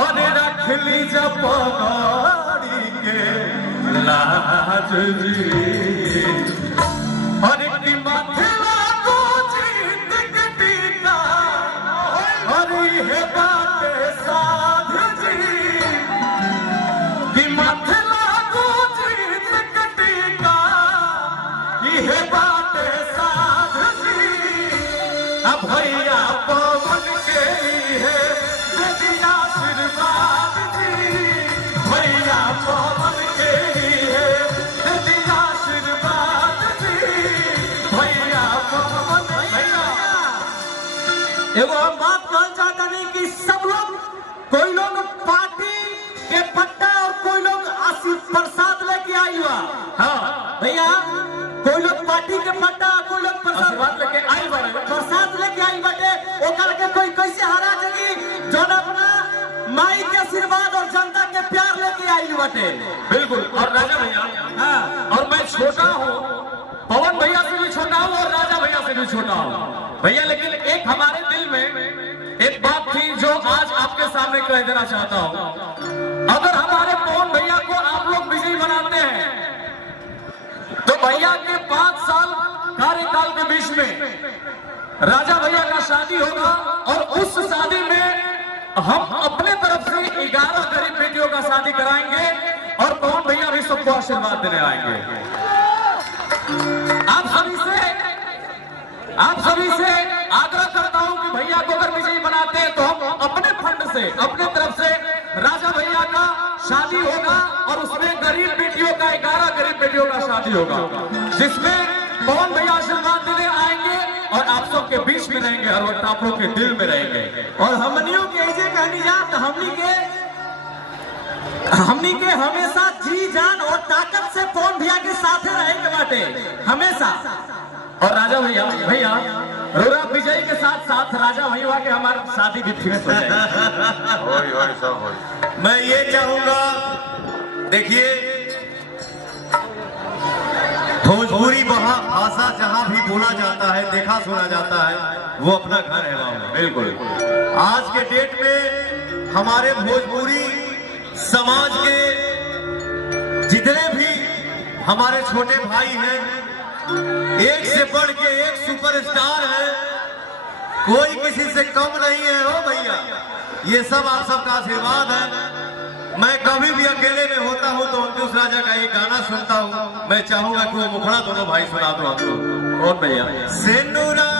और रख ली जब पगड़ी के लाज जी और मथला को जीत के टीका और ये बात साध जी कि मथला को जीत के टीका ये बात साध जी अब भैया पवन के लिए आशीर्वाद जी भैया पवन के लिए आशीर्वाद जी भैया पवन भैया। एगो हम बात कहना चाहता नहीं कि सब लोग कोई लोग पार्टी के पट्टा और कोई लोग प्रसाद लेके आई हुआ। हाँ भैया कोई लोग पार्टी के पट्टा कोई लोग प्रसाद लेके आई प्रसाद लेके आई बटे ओकर के कोई कैसे हरा जगी जौन अपना माई के आशीर्वाद और जनता के प्यार लेके आई बटे। बिल्कुल। और राजा भैया हाँ और मैं छोटा हूँ पवन भैया से भी छोटा हूँ और राजा भैया से भी छोटा हूँ भैया लेकिन एक हमारे दिल में एक बात थी जो आज आपके सामने कह देना चाहता हूँ। अगर हमारे पवन भैया को आप लोग विजयी बनाते हैं तो भैया के 5 साल कार्यकाल के बीच में राजा भैया का शादी होगा और उस शादी में हम अपने तरफ से 11 गरीब बेटियों का शादी कराएंगे और पवन भैया भी सबको आशीर्वाद देने आएंगे। आप सभी से आग्रह करता हूं कि भैया को अगर विजयी बनाते हैं तो हम अपने फंड से अपने तरफ से राजा भैया का शादी होगा और उसमें गरीब बेटियों का 11 गरीब बेटियों का शादी होगा जिसमें पवन भैया आशीर्वाद देने आएंगे और आप सब के बीच में रहेंगे हर वक्त आप लोग के दिल में रहेंगे। और हमनियों के ऐसे कहनी जात हमनी के हमेशा जी जान और ताकत से पवन भैया के साथ रहेंगे बाटे हमेशा। और राजा भैया भैया रोरा विजय के साथ साथ राजा भैया के हमारी शादी भी फिक्स हो जाएगी। मैं ये चाहूंगा देखिए भोजपुरी भाषा जहां भी बोला जाता है देखा सुना जाता है वो अपना घर है बाबू। बिल्कुल। आज के डेट में हमारे भोजपुरी समाज के जितने भी हमारे छोटे भाई हैं एक से बढ़ के एक सुपरस्टार है कोई किसी से कम नहीं है। हो भैया ये सब आप सबका आशीर्वाद है। मैं कभी भी अकेले में होता हूं तो अंकुश राजा का एक गाना सुनता हूं। मैं चाहूंगा कि वो मुखड़ा दोनों भाई सुना दो आपको। कौन भैया? सिंदूरा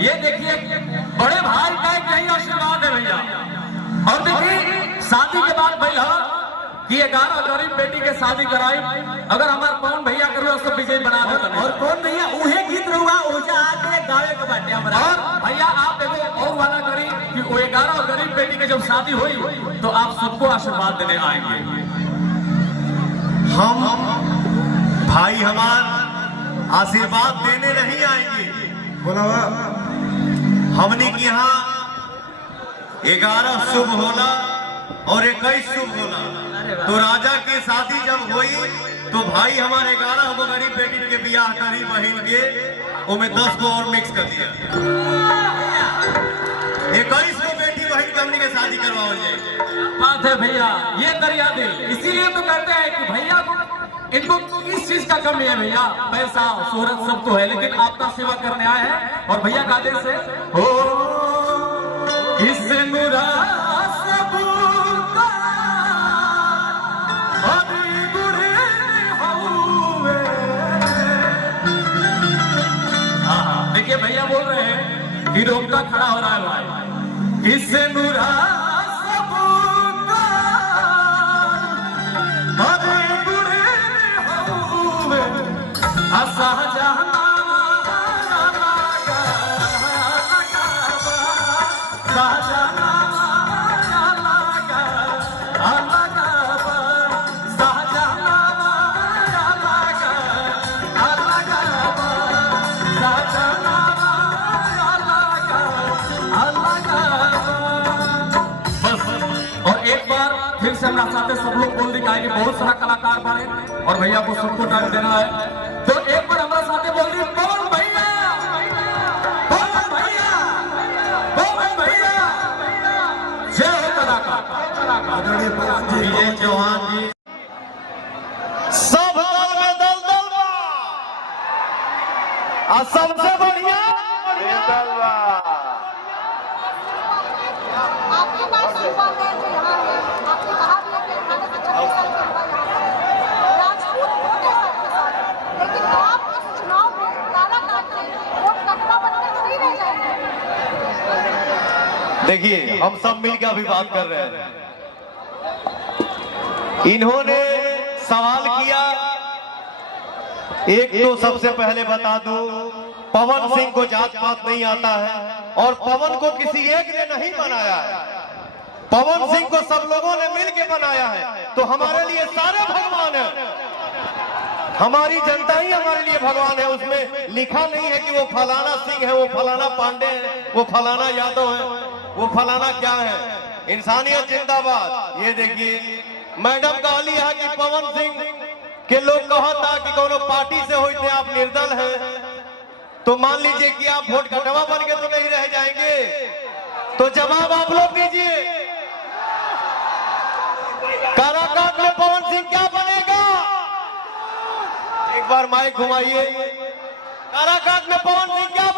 ये देखिए बड़े भाई का एक यही आशीर्वाद है भैया। और देखिए शादी के बाद भैया कि 11 गरीब बेटी के शादी कराई अगर हमारे पवन भैया करो उसको विजय बना देता और पवन भैया उहे गीत रहुआ ओजा आके गावे के बाटे हमरा। और भैया आप देखो और वाला करी कि वो 11 गरीब बेटी की जब शादी हुई तो आप सबको आशीर्वाद देने आएंगे। हम भाई हमार आशीर्वाद देने नहीं आएंगे। बोला हमने की यहाँ 11 शुभ होला और 21 शुभ होला तो राजा की शादी जब हुई तो भाई हमारे 11 गो गरीब बेटी के बियाह करी बहन के उनमें 10 को और मिक्स कर दिया 21 को बेटी बहन के हमने के शादी करवाओ जाए। बात है भैया ये दरिया दिल। इसीलिए तो कहते हैं कि भैया को इनको किस चीज का कमी है भैया? पैसा शोहरत सब तो है लेकिन आपका सेवा करने आए हैं। और भैया का आदेश है हो इस मुरा देखिए भैया बोल रहे हैं कि रोकता खड़ा हो रहा है भाई किससे मुरा साथ सब लोग बोल दिखाए कि बहुत सारा कलाकार बने और भैया को सबको टाइम देना है तो एक बार हमारे साथ बोल रही पवन भैया आदरणीय पवन जी विजय चौहान जी सब दल में दल दल बा और सबसे बढ़िया दल बा। आपके पास युवा है जो यहाँ है, आपने कहा भी है कि 18 से 24 साल के युवा यहाँ है, राजपूत वोट है सबके साथ, लेकिन आप इस चुनाव में ताला काट के वोट कटवा बनकर तो नहीं रह जाएंगे। देखिए हम सब मिलकर अभी बात कर रहे हैं। इन्होंने सवाल किया, एक तो सबसे पहले बता दूं, पवन सिंह को जात पात नहीं आता है और पवन को किसी एक ने नहीं बनाया है। पवन सिंह को सब लोगों ने मिलकर बनाया है। तो हमारे लिए सारे भगवान है, हमारी जनता ही हमारे लिए भगवान है। उसमें लिखा नहीं है कि वो फलाना सिंह है, वो फलाना पांडे है, वो फलाना यादव है, वो फलाना क्या है। इंसानियत जिंदाबाद। ये देखिए मैडम कहली है कि पवन सिंह के लोग कहा था कि कोनो पार्टी से होते आप निर्दल है, तो मान लीजिए कि आप वोट कटवा बन के तो नहीं रह जाएंगे। तो जवाब आप लोग दीजिए, काराकाट में पवन सिंह क्या बनेगा? एक बार माइक घुमाइए। काराकाट में पवन सिंह क्या